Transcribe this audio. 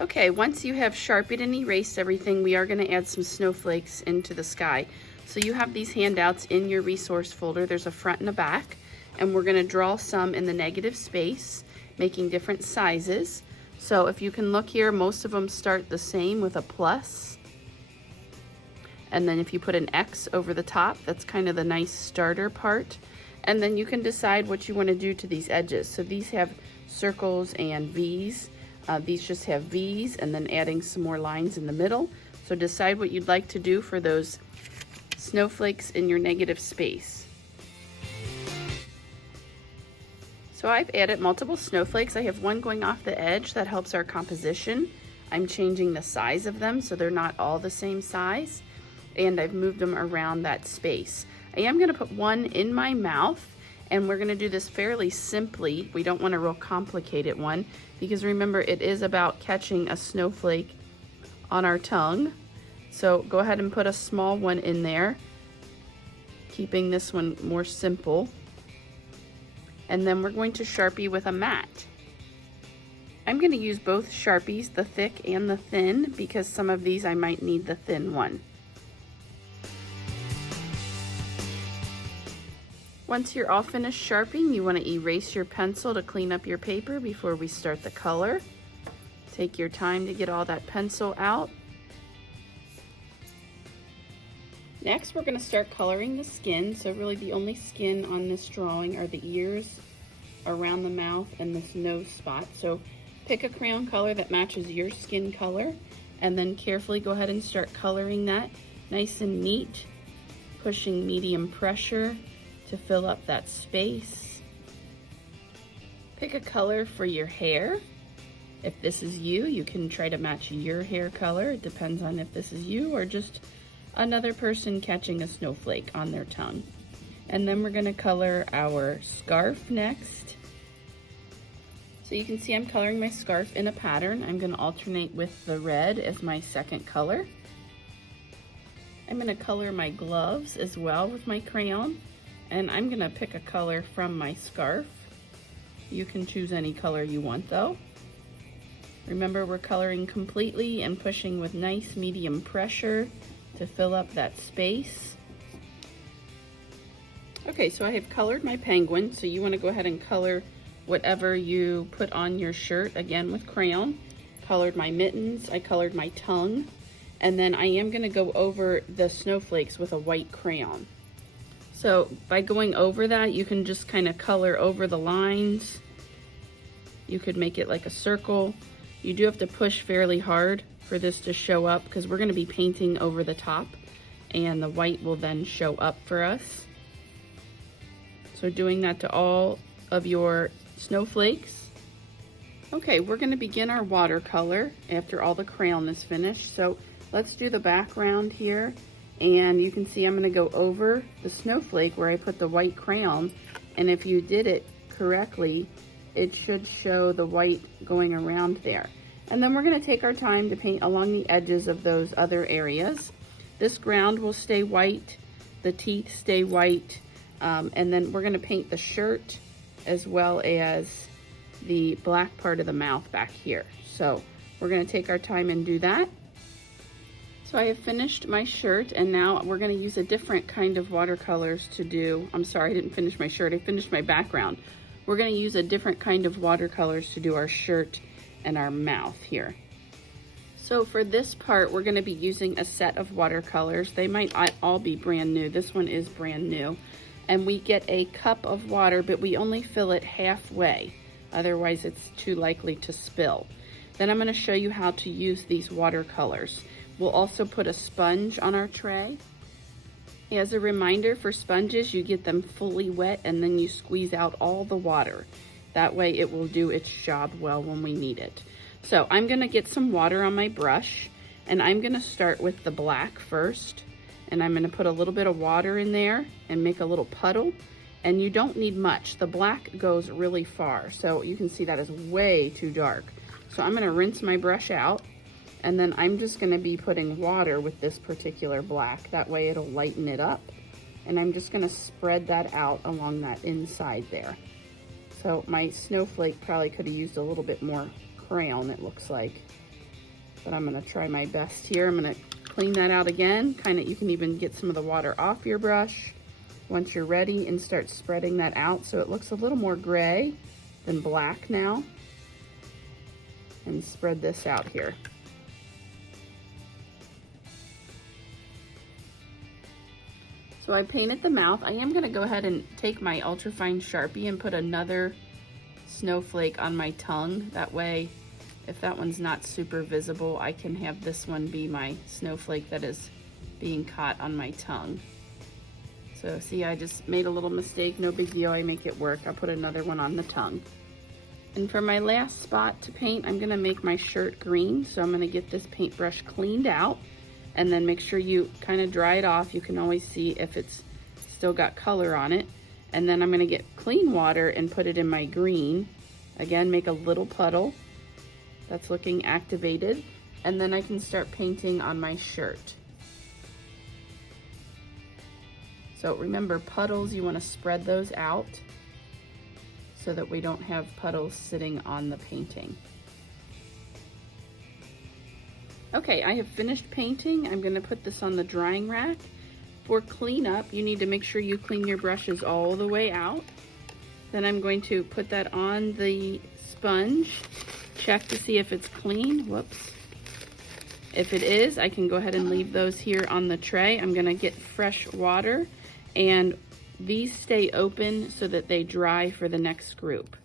Okay, once you have sharpied and erased everything, we are going to add some snowflakes into the sky. So you have these handouts in your resource folder. There's a front and a back, and we're going to draw some in the negative space, making different sizes. So if you can look here, most of them start the same with a plus. And then if you put an X over the top, that's kind of the nice starter part. And then you can decide what you want to do to these edges. So these have circles and V's. These just have V's, and then adding some more lines in the middle. So decide what you'd like to do for those snowflakes in your negative space. So I've added multiple snowflakes. I have one going off the edge that helps our composition. I'm changing the size of them so they're not all the same size, and I've moved them around that space. I am going to put one in my mouth, and we're going to do this fairly simply. We don't want a real complicated one, because remember, it is about catching a snowflake on our tongue. So go ahead and put a small one in there, keeping this one more simple. And then we're going to Sharpie with a mat. I'm going to use both Sharpies, the thick and the thin, because some of these I might need the thin one. Once you're all finished sharpening, you want to erase your pencil to clean up your paper before we start the color. Take your time to get all that pencil out. Next, we're going to start coloring the skin. So really the only skin on this drawing are the ears, around the mouth, and this nose spot. So pick a crayon color that matches your skin color, and then carefully go ahead and start coloring that nice and neat, pushing medium pressure to fill up that space. Pick a color for your hair. If this is you, you can try to match your hair color. It depends on if this is you or just another person catching a snowflake on their tongue. And then we're going to color our scarf next. So you can see I'm coloring my scarf in a pattern. I'm going to alternate with the red as my second color. I'm going to color my gloves as well with my crayon. And I'm going to pick a color from my scarf. You can choose any color you want though. Remember, we're coloring completely and pushing with nice medium pressure to fill up that space. Okay, so I have colored my penguin, so you want to go ahead and color whatever you put on your shirt, again with crayon. Colored my mittens, I colored my tongue, and then I am going to go over the snowflakes with a white crayon. So by going over that, you can just kind of color over the lines. You could make it like a circle. You do have to push fairly hard for this to show up, because we're going to be painting over the top, and the white will then show up for us. So doing that to all of your snowflakes. Okay, we're going to begin our watercolor after all the crayon is finished. So let's do the background here. And you can see I'm going to go over the snowflake where I put the white crayon, and if you did it correctly, it should show the white going around there. And then we're going to take our time to paint along the edges of those other areas. This ground will stay white, the teeth stay white, and then we're going to paint the shirt as well as the black part of the mouth back here. So we're going to take our time and do that. So I have finished my shirt, and now we're going to use a different kind of watercolors to do. I'm sorry, I didn't finish my shirt. I finished my background. We're going to use a different kind of watercolors to do our shirt and our mouth here. So for this part, we're going to be using a set of watercolors. They might all be brand new. This one is brand new. And we get a cup of water, but we only fill it halfway. Otherwise, it's too likely to spill. Then I'm going to show you how to use these watercolors. We'll also put a sponge on our tray. As a reminder, for sponges, you get them fully wet and then you squeeze out all the water. That way it will do its job well when we need it. So I'm going to get some water on my brush, and I'm going to start with the black first. And I'm going to put a little bit of water in there and make a little puddle. And you don't need much. The black goes really far. So you can see that is way too dark. So I'm going to rinse my brush out. And then I'm just going to be putting water with this particular black. That way it'll lighten it up. And I'm just going to spread that out along that inside there. So my snowflake probably could have used a little bit more crayon, it looks like. but I'm gonna try my best here. I'm gonna clean that out again. You can even get some of the water off your brush once you're ready and start spreading that out so it looks a little more gray than black now. And spread this out here. So I painted the mouth. I am gonna go ahead and take my ultrafine Sharpie and put another snowflake on my tongue. That way, if that one's not super visible, I can have this one be my snowflake that is being caught on my tongue. So see, I just made a little mistake, no big deal, I make it work. I'll put another one on the tongue. And for my last spot to paint, I'm gonna make my shirt green. So I'm gonna get this paintbrush cleaned out and then make sure you kind of dry it off. You can always see if it's still got color on it. And then I'm gonna get clean water and put it in my green. Again, make a little puddle that's looking activated. And then I can start painting on my shirt. So remember, puddles, you want to spread those out so that we don't have puddles sitting on the painting. Okay, I have finished painting. I'm going to put this on the drying rack. For cleanup, you need to make sure you clean your brushes all the way out. Then I'm going to put that on the sponge, check to see if it's clean. Whoops. If it is, I can go ahead and leave those here on the tray. I'm going to get fresh water, and these stay open so that they dry for the next group.